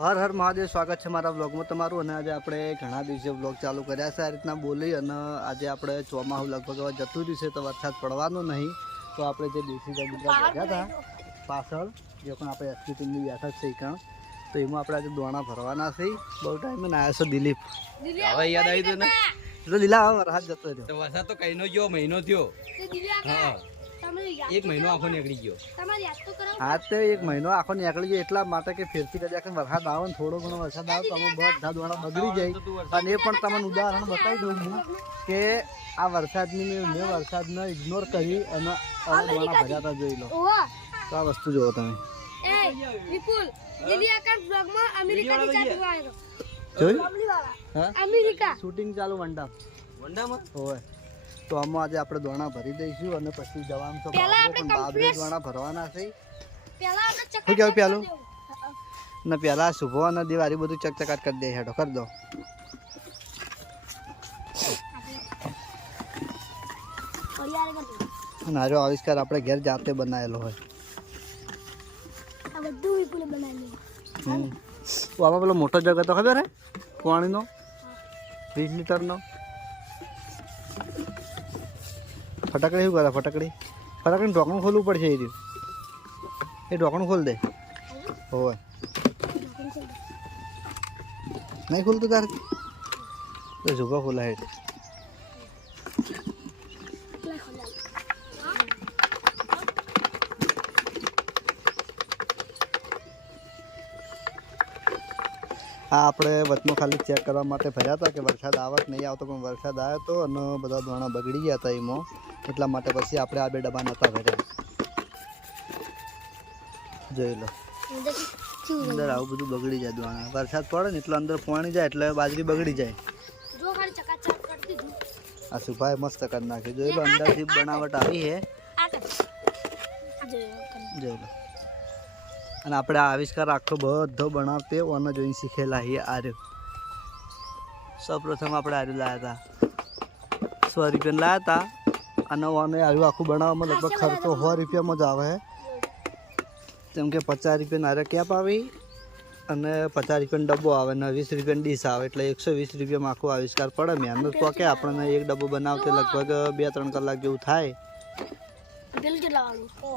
હર હર મહાદેવ, સ્વાગત છે મારા વ્લોગમાં તમારું। અને આજે આપણે ઘણા દિવસે વ્લોગ ચાલુ કર્યા છે આ રીતના બોલી, અને આજે આપણે ચોમાસું લગભગ હવે જતું રહ્યું છે તો વરસાદ પડવાનો નહીં, તો આપણે જે દેશી ચબૂતરા બેઠા હતા પાછળ, જે પણ આપણે એસપી ટીમની બેઠક છે કારણ, તો એમાં આપણે આજે દોણા ભરવાના છે। બહુ ટાઈમે આવ્યો છે દિલીપ, હવે યાદ આવી ગયું ને એટલે લીલા હવે વરસાદ જતો રહ્યો તો વરસાદ તો કઈનો ગયો મહિનો થયો। હા, એક મહિનો આખો નીકળી ગયો। હા, તો એક મહિનો આખો નીકળી ગયો એટલા માટે કે ફેરથી કદાચ વરસાદ આવે ને થોડો ઘણો વરસાદ આવે તો અમે બધા દોણા બગડી જાય। અને એ પણ તમને ઉદાહરણ બતાવી દઉં હું કે આ વરસાદની મેં વરસાદને ઇગ્નોર કરી અને હવે દોણા ભર્યા હતા, જોઈ લો તો આ વસ્તુ જોવો તમે। શૂટિંગ ચાલુ વંડામાં હોય તો આમાં આજે આપણે દોણા ભરી દઈશું અને પછી જવાનું છે બાબરે દોણા ભરવાના છે। શું કેવું પેલું ને પેલા શુભો અને દિવાળી બધું ચકચકાટ કરી દે, હેડો કરી દો। અને આજો આવિષ્કાર આપણે ઘેર જાતે બનાવેલો હોય। આમાં પેલો મોટો જગ હતો ખબર હે પાણીનો 20 લીટરનો। ફટાકડી શું કરે? ફટાકડી ઢોકણું ખોલવું પડશે। એ રહ્યું એ ઢોકણું ખોલ દે। હોય નહીં ખોલતું તારે તો ઝુકા ખોલા હેઠ। આ આપણે વચમાં ખાલી ચેક કરવા માટે ભર્યા હતા કે વરસાદ આવે કે નહીં આવતો, પણ વરસાદ આવ્યો હતો અને બધા દોણા બગડી ગયા હતા એમાં, એટલા માટે પછી આપણે આ બે ડબ્બા નહોતા ભર્યા। જોઈ લો અંદર આવું બધું બગડી જાય દોણા, વરસાદ પડે ને એટલે અંદર પાણી જાય એટલે બાજરી બગડી જાય। આ સુભાઈ મસ્ત કરી નાખ્યું, જોઈ લો અંદરથી બનાવટ આવી છે, જોઈ લો। અને આપણે આ આવિષ્કાર આખો બધો બનાવતે ઓને જોઈને શીખેલા છીએ। આર્યો સૌપ્રથમ આપણે આર્યું લાવ્યા હતા 100 રૂપિયાનું લાવ્યા હતા, અને ઓને આર્યું આખું બનાવવામાં લગભગ ખર્ચો 100 રૂપિયામાં જ આવે, જેમ કે 50 રૂપિયાનો આર્યો કેપ આવી અને 50 રૂપિયાનો ડબ્બો આવે અને 20 રૂપિયાની ડીશ આવે, એટલે 120 રૂપિયામાં આખો આવિષ્કાર પડે। મહેનત તો કે આપણને એક ડબ્બો બનાવતે લગભગ 2-3 કલાક જેવું થાય।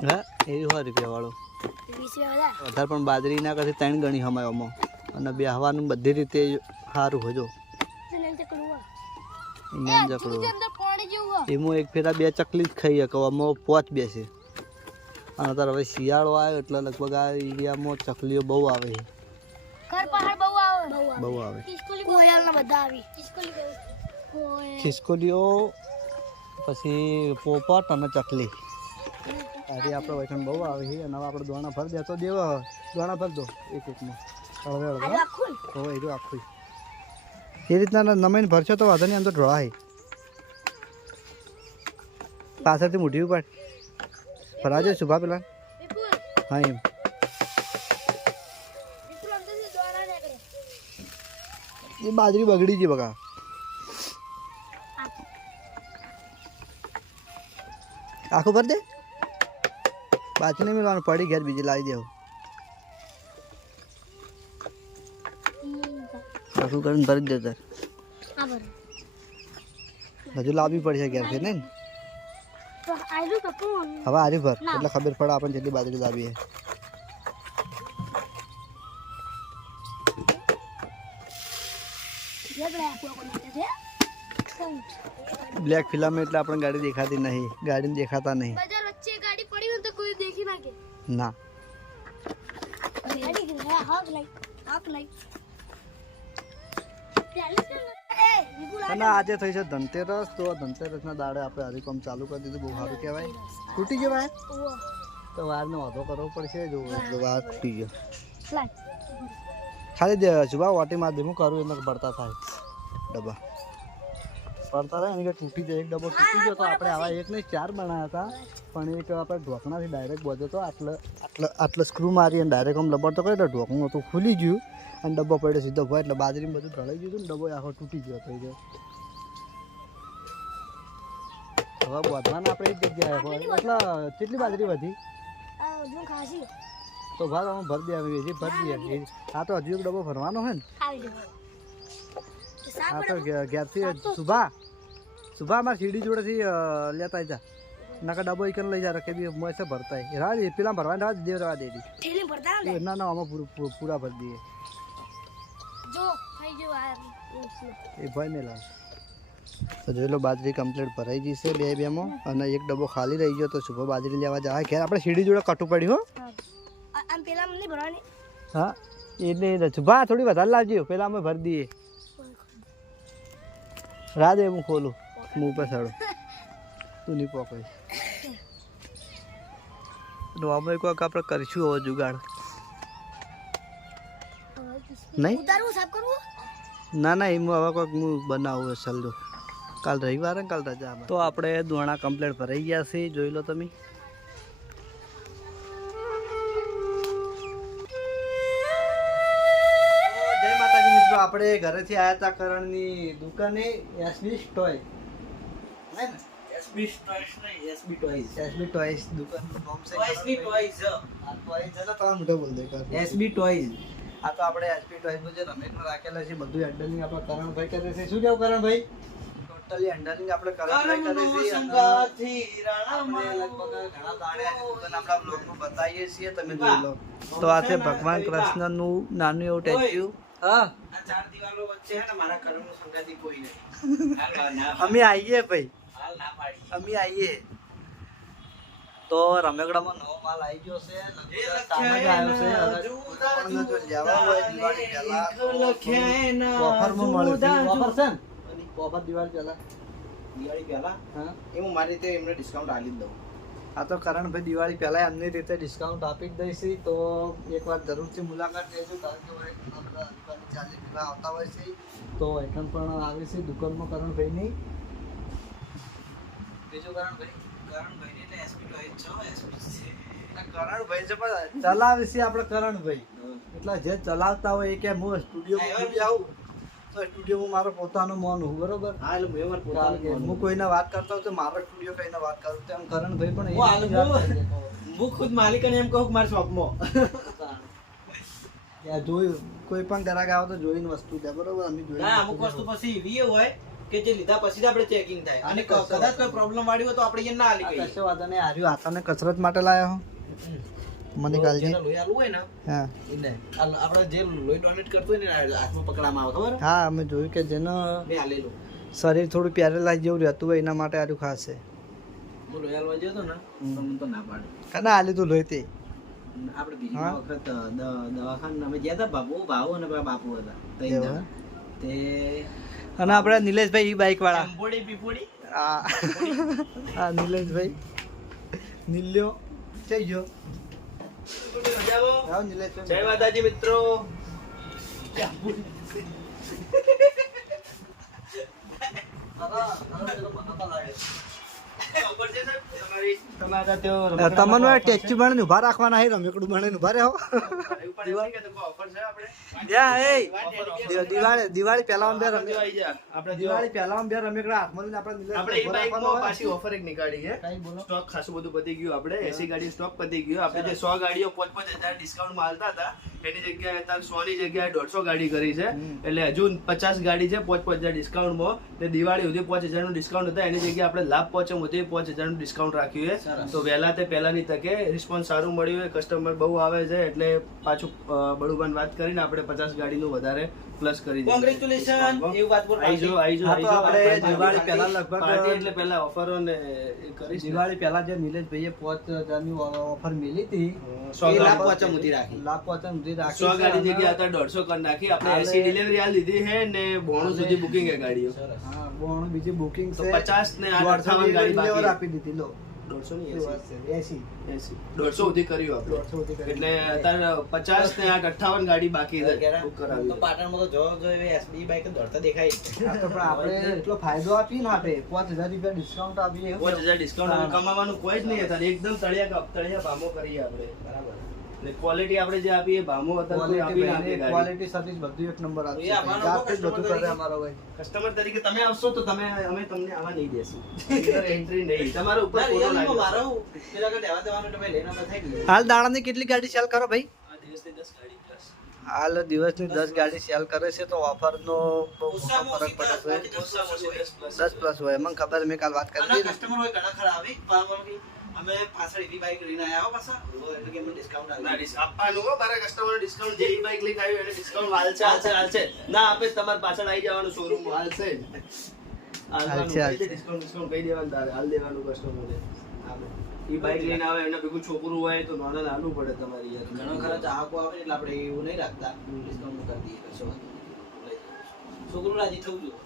હા, એ 100 રૂપિયા વાળો વધારે, પણ બાજરી ના કરતી 3 ગણી હમાયોમાં, અને બેહવાનું બધી રીતે સારું હોજો। એમાં એક ફેરા 2 ચકલી જ ખાઈ શકો, આમાં 5 બેસે। અને અત્યારે હવે શિયાળો આવ્યો એટલે લગભગ આ એરિયામાં ચકલીઓ બહુ આવે છે, બહુ આવે। ખિસકોલીઓ પછી પોપટ અને ચકલી આજે આપણે વૈઠણ બહુ આવે છે। અને હવે આપણે દોણા ભર દે તો દેવા દોણા ભર દો એકમાં હળવે હળવે હોય એ આખું એ રીતના નમાઈને ભરશો તો વાંધો નહીં, આમ તો ઢોળાય પાછળથી મૂઠી ઉપાડ ભરાજો શુભા પેલા। હા, એમ એ બાજરી બગડી ગઈ બગા, આખું ભર દે, બાકી નહીં મિલવાનું, પડી ઘેર બીજી લાવી દેવું, આખું કરીને ભરી દે તાર, હજુ લાવવી પડશે ઘેરથી નહીં। હવે આરી ભર એટલે ખબર પડે આપણને જેટલી બાજરી લાવી છે। બ્લેક ફિલ્મ એટલે આપણે ગાડી દેખાતી નહીં, ગાડી દેખાતા નહીં ના। અને આજે થઈ છે ધનતેરસ, તો ધનતેરસના દાડે આપણે હરિકોમ ચાલુ કરી દીધું, બહુ સારું કહેવાય। તૂટી ગયો ભાઈ તો વારનો વાંધો કરવો પડશે, જો વાર તૂટી ગયો ખાલી દે શુભા વાટી માં ધીમું કરું એને ભરતા થાય ડબ્બા પડતા થાય ને કે તૂટી જાય। એક ડબ્બો તૂટી ગયો તો આપણે આવા 1 નહીં 4 બનાવ્યા હતા, પણ એક આપણે ઢોકણાથી ડાયરેક્ટ બધો તો આટલે સ્ક્રૂ મારી અને ડાયરેક્ટ આમ લબડતો કર્યો તો ઢોકણું હતું ખુલી ગયું અને ડબ્બો પડ્યો સીધો ભાઈ, એટલે બાજરી બધું ઢળાઈ ગયું હતું ને ડબ્બો આખો તૂટી ગયો થઈ ગયો। હવે વધવાના આપણે એક જગ્યાએ હોય એટલે કેટલી બાજરી વધી તો ભાઈ અમે ભરી દે હજી ભરી દે. આ તો હજુ એક ડબ્બો ભરવાનો છે ને. હા તો ઘેરથી સુભા અમારે સીડી જોડેથી લેતા જા નકા ડબ્બો એક લઈ જા કે બી મોસે ભરતા રાજ પેલા ભરવાની રાજ દેવ રવા દે ના ના આમાં પૂરા ભરી દઈએ એ ભાઈ ને લાવ. તો જોઈ લો બાજરી કમ્પ્લીટ ભરાઈ ગઈ છે બે બેમાં અને એક ડબ્બો ખાલી રહી ગયો તો શુભ બાજરી લેવા જાય ઘેર આપણે સીડી જોડે કટું પડ્યું હો. હા એટલે શુભા થોડી વધારે લાવજો પેલા અમે ભરી દઈએ. રાધે હું ખોલું હું ઉપર ચડું તું નહીં પકડી. અમે કોઈક આપણે કરીશું હવે જુગાડ નહીં ના ના એમ હવે કોઈક હું બનાવું સલડું કાલ રવિવારે કાલ રજા. તો આપણે દોણા કમ્પ્લીટ ભરાઈ ગયા છે જોઈ લો તમે. જય માતાજી મિત્રો, આપણે ઘરેથી આવ્યા હતા કરણની દુકાને એસબી ટોય એસબી ટોયસ દુકાનનું નામ છે એસબી ટોયસ. આ ટોયસ છે ને તમે મોટો બોલ દે એસબી ટોયસ. આ તો આપણે એસબી ટોયસ નું જે રમેશમાં રાખેલા છે બધું હેન્ડલિંગ આપણે કરણભાઈ કરે છે. શું કેવું કરણભાઈ? ટોટલી હેન્ડલિંગ આપણે કરણભાઈ કરે છે. આપણે લગભગ ઘણા દાડે દુકાન આપણા બ્લોગમાં બતાવીએ છીએ તમે જોઈ લો. તો આ છે ભગવાન કૃષ્ણનું નાનું એવું ટેચ્યુ. હા આ ચાર દિવાલો વચ્ચે હે ને મારા કરમનો સંગાતી કોઈ નહીં. અમે આવીએ ભાઈ, હાલ ના પાડી. અમે આવીએ. તો રમેકડામાં નવો માલ આવી ગયો છે લગભગ સામે જ આવ્યો છે. હવે જો લેવા હોય દિવાળી પહેલા ઓફરમાં મળે છે. ઓફર છે ને ઓફર દિવાળી પહેલા હા હું મારી રીતે એમને ડિસ્કાઉન્ટ આપી જ દઉં. આ તો કરણભાઈ દિવાળી પહેલા એમની રીતે ડિસ્કાઉન્ટ આપી જ દઈશી. તો એકવાર જરૂરથી મુલાકાત લેજો કારણ કે ઘણા બધા દુકાનની ચાલી વિવાહ આવતા હોય છે તો એકન પણ આવે છે દુકાનમાં કરણભાઈની. બીજું કરણભાઈ એટલે એસપી ટોય છો એસપી કરણભાઈ છે પણ ચલાવે છે આપણે કરણભાઈ. એટલે જે ચલાવતા હોય એ કે હું સ્ટુડિયોમાં આવું તો સ્ટુડિયોમાં મારો પોતાનો મન હું બરોબર. હા એટલે મેં મારું પોતાનું હું કોઈને વાત કરતો હોય તો મારો સ્ટુડિયો કઈને વાત કરું તેમ કરણભાઈ પણ હું ખુદ માલિક અને એમ કહું કે મારા શોપમાં જોયું કોઈ પણ ગ્રાહક આવે તો જોઈને વસ્તુ દે બરોબર. અમે જોઈને ના અમુક વસ્તુ પછી એવી હોય કે જે લીધા પછી જ આપણે ચેકિંગ થાય અને કદાચ કોઈ પ્રોબ્લેમ વાળી હોય તો આપણે એને ના આલી કહીએ. કશો વાંધો નહીં. હાર્યું હાથાને કસરત માટે લાયા હો મને કાલજી. જેને લોહી આલવું હોય ને હા એને આપણે જે લોહી ડોનેટ કરતો હોય ને હાથમાં પકડામાં આવે ખબર? હા અમે જોયું કે જેનો મેં આલેલું શરીર થોડું પેરેલાઇઝ જેવું રહેતું હોય એના માટે હાર્યું ખાસ છે. હું લોહી આલવા ગયો હતો ને તો મને તો ના પાડે. કના હાલી તું લોહી તે આપણે બીજી વખત દવાખાને અમે ગયા હતા. ભાવો અને બાપુ હતા એવું? તે અને આપણે નિલેશભાઈ ઈ બાઈક વાળા એમ્બોડી પીપોડી હા નિલેશભાઈ નિલ્યો જઈ ગયો. આવો નિલેશભાઈ. જય માતાજી મિત્રો. તમને ટેક્સી બને ઉભા રાખવાના છે રમેકડું બને ઉભા રહો. દિવાળી પહેલા દિવાળી પહેલા બે રમેકડા હાથમાં પાછી ઓફર એક નીકાળી છે. સ્ટોક ખાસું બધું પતી ગયું. આપણે 80 ગાડી સ્ટોક પતી ગયો. આપણે જે 100 ગાડીઓ 5,000 ડિસ્કાઉન્ટ માં હાલતા હતા એની જગ્યાએ અત્યારે 100 ની જગ્યાએ 150 ગાડી કરી છે. એટલે હજુ 50 ગાડી છે 5,000 ડિસ્કાઉન્ટ માં. એટલે દિવાળી સુધી 5,000 નું ડિસ્કાઉન્ટ હતા એની જગ્યાએ આપણે લાભ પહોંચે મોટી 5,000 નું ડિસ્કાઉન્ટ રાખ્યું છે. તો વહેલા તે પહેલાની તકે રિસ્પોન્સ સારું મળ્યું હોય. કસ્ટમર બહુ આવે છે એટલે પાછું બળુબાન વાત કરીને આપણે 50 ગાડીનું વધારે પ્લસ કરી દીધું. કોંગ્રેચ્યુલેશન. એવી વાત પર આઈજો આપણે દિવાળી પહેલા લગભગ પાર્ટી એટલે પહેલા ઓફરો ને એ કરી દિવાળી પહેલા જે નિલેશભાઈએ 5,000 ની ઓફર મેલી હતી 100 લાખ પહોંચે મુતી રાખી. લાખ પહોંચે મુતી રાખી. 100 ગાડી જગ્યાએ અત્યારે 150 કરી નાખી. આપણે 80 ડિલિવરી આ લીધી છે ને 92 સુધી બુકિંગ છે ગાડીઓ. હા 92 બીજી બુકિંગ તો છે. 50 ને 58 ગાડી બાકી આપી દીધી લો 150 ની 80 150 સુધી કર્યું આપણે. 150 સુધી કરી. એટલે અત્યારે 50 ને 58 ગાડી બાકી છે બુક કરાવી. તો પાટણમાં તો જો એવી એસબી બાઈક દોડતા દેખાય. હા, તો પણ આપણે એટલો ફાયદો આપી ને આપે 5,000 રૂપિયા ડિસ્કાઉન્ટ આપીએ 5000 ડિસ્કાઉન્ટ કમાવાનું કોઈ જ નહીં હતા. એકદમ તળિયા ભામો કરીએ આપણે. બરાબર. એટલે ક્વોલિટી આપણે જે આપીએ ભાવમાં અત્યારે કોઈ આપી ના આપીએ ગાડી. ક્વોલિટી સર્વિસ બધું એક નંબર એ આપશે આપવાનો જાતે જ બધું customer કરે અમારો ભાઈ કસ્ટમર તરીકે તમે આવશો તો અમે તમને આવા નહીં દેશું. અંદર એન્ટ્રી નહીં. તમારા ઉપર ના, ફોટો reality માં લાગી મારો પેલા આગળ લેવા દેવાનું એટલે ભાઈ લઈને અમે થઈ ગયું. હાલ દાડાની કેટલી ગાડી સેલ કરો ભાઈ આ દિવસની 10 ગાડી પ્લસ. હાલ દિવસની 10 ગાડી સેલ કરે છે તો ઓફરનો બહુ મોટો ઓછામાં ફરક ઓછી પડે છે ઓછામાં ઓછી 10 પ્લસ. 10 પ્લસ હોય મને ખબર મેં કાલ વાત કરી આના હતી ને. customer હોય ઘણા ખરા આવી પણ અમે પાછળ એવી બાઈક લઈને આવ્યા હો પાછા એટલે કે અમને ડિસ્કાઉન્ટ ના, આવી આપવાનું હો, મારા કસ્ટમર ડિસ્કાઉન્ટ જે બાઈક લઈને આવ્યો એને ડિસ્કાઉન્ટ હાલશે. ના આપે તો તમારે પાછળ આવી જવાનું શોરૂમ હાલશે જ. હાલશે. ડિસ્કાઉન્ટ કહી દેવાનું તારે હાલ દેવાનું કસ્ટમરને. ઈ બાઈક લઈને આવે એને ભેગું છોકરું હોય તો નાનું પડે તમારી યાર. ઘણો ખરા ચાહકો આવે એટલે આપણે એવું નહીં રાખતા ડિસ્કાઉન્ટ કરી દઈએ કશો વાંધો નહીં. છોકરું રાજી થવું જોઈએ.